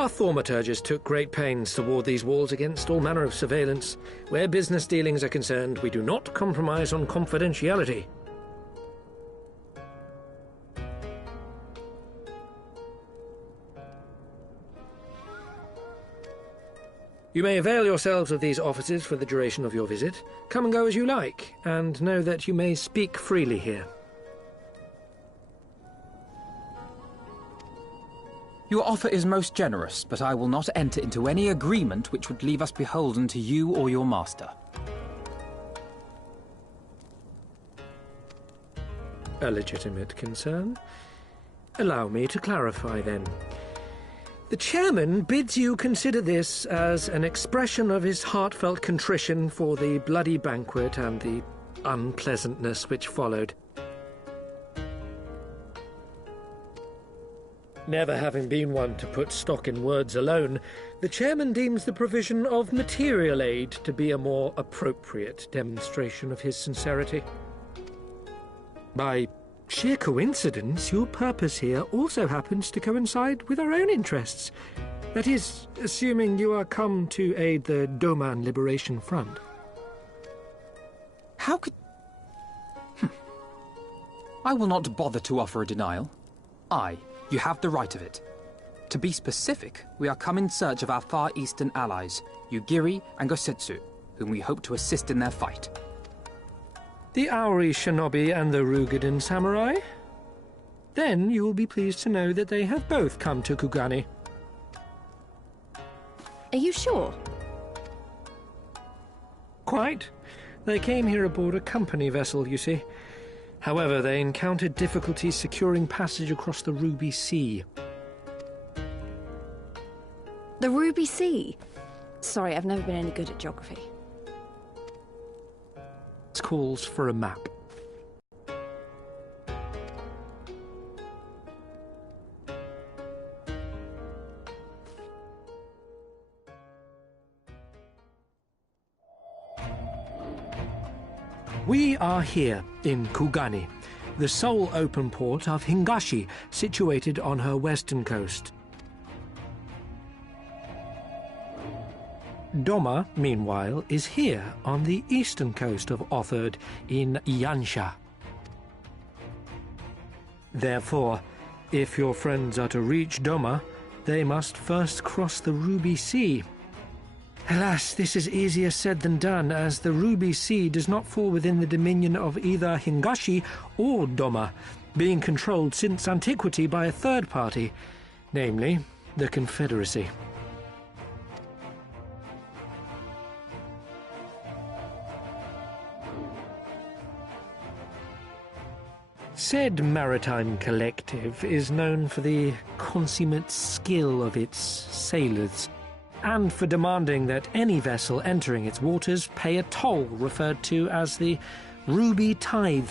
Our thaumaturgists took great pains to ward these walls against all manner of surveillance. Where business dealings are concerned, we do not compromise on confidentiality. You may avail yourselves of these offices for the duration of your visit. Come and go as you like, and know that you may speak freely here. Your offer is most generous, but I will not enter into any agreement which would leave us beholden to you or your master. A legitimate concern. Allow me to clarify, then. The chairman bids you consider this as an expression of his heartfelt contrition for the bloody banquet and the unpleasantness which followed. Never having been one to put stock in words alone, the chairman deems the provision of material aid to be a more appropriate demonstration of his sincerity. By sheer coincidence, your purpose here also happens to coincide with our own interests. That is, assuming you are come to aid the Doman Liberation Front. How could... I will not bother to offer a denial. You have the right of it. To be specific, we are come in search of our Far Eastern allies, Yugiri and Gosetsu, whom we hope to assist in their fight. The Auri Shinobi and the Rugadan Samurai? Then you will be pleased to know that they have both come to Kugani. Are you sure? Quite. They came here aboard a company vessel, you see. However, they encountered difficulties securing passage across the Ruby Sea. The Ruby Sea? Sorry, I've never been any good at geography. This calls for a map. We are here in Kugani, the sole open port of Hingashi, situated on her western coast. Doma, meanwhile, is here on the eastern coast of Otherd in Yansha. Therefore, if your friends are to reach Doma, they must first cross the Ruby Sea. Alas, this is easier said than done, as the Ruby Sea does not fall within the dominion of either Hingashi or Doma, being controlled since antiquity by a third party, namely the Confederacy. Said maritime collective is known for the consummate skill of its sailors. and for demanding that any vessel entering its waters pay a toll referred to as the Ruby Tithe.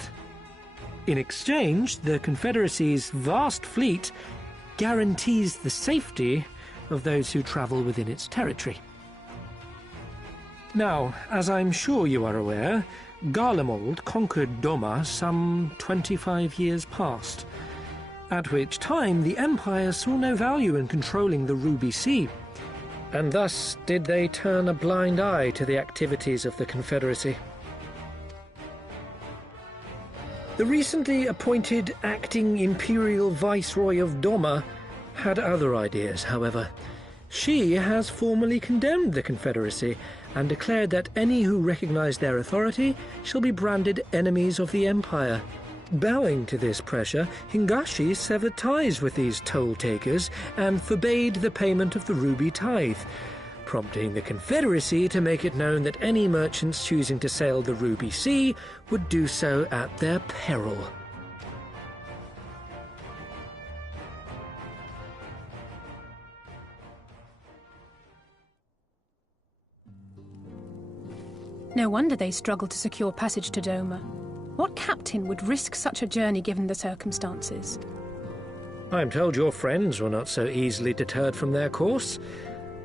In exchange, the Confederacy's vast fleet guarantees the safety of those who travel within its territory. Now, as I'm sure you are aware, Garlemald conquered Doma some 25 years past, at which time the Empire saw no value in controlling the Ruby Sea, and thus did they turn a blind eye to the activities of the Confederacy. The recently appointed acting Imperial Viceroy of Doma had other ideas, however. She has formally condemned the Confederacy and declared that any who recognize their authority shall be branded enemies of the Empire. Bowing to this pressure, Hingashi severed ties with these toll-takers and forbade the payment of the Ruby Tithe, prompting the Confederacy to make it known that any merchants choosing to sail the Ruby Sea would do so at their peril. No wonder they struggled to secure passage to Doma. What captain would risk such a journey given the circumstances? I am told your friends were not so easily deterred from their course,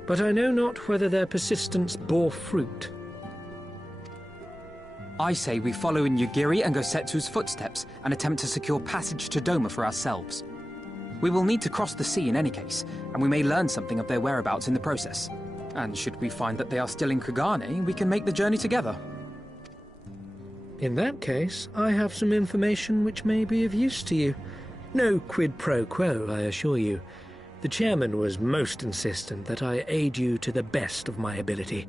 but I know not whether their persistence bore fruit. I say we follow in Yugiri and Gosetsu's footsteps and attempt to secure passage to Doma for ourselves. We will need to cross the sea in any case, and we may learn something of their whereabouts in the process. And should we find that they are still in Kugane, we can make the journey together. In that case, I have some information which may be of use to you. No quid pro quo, I assure you. The chairman was most insistent that I aid you to the best of my ability.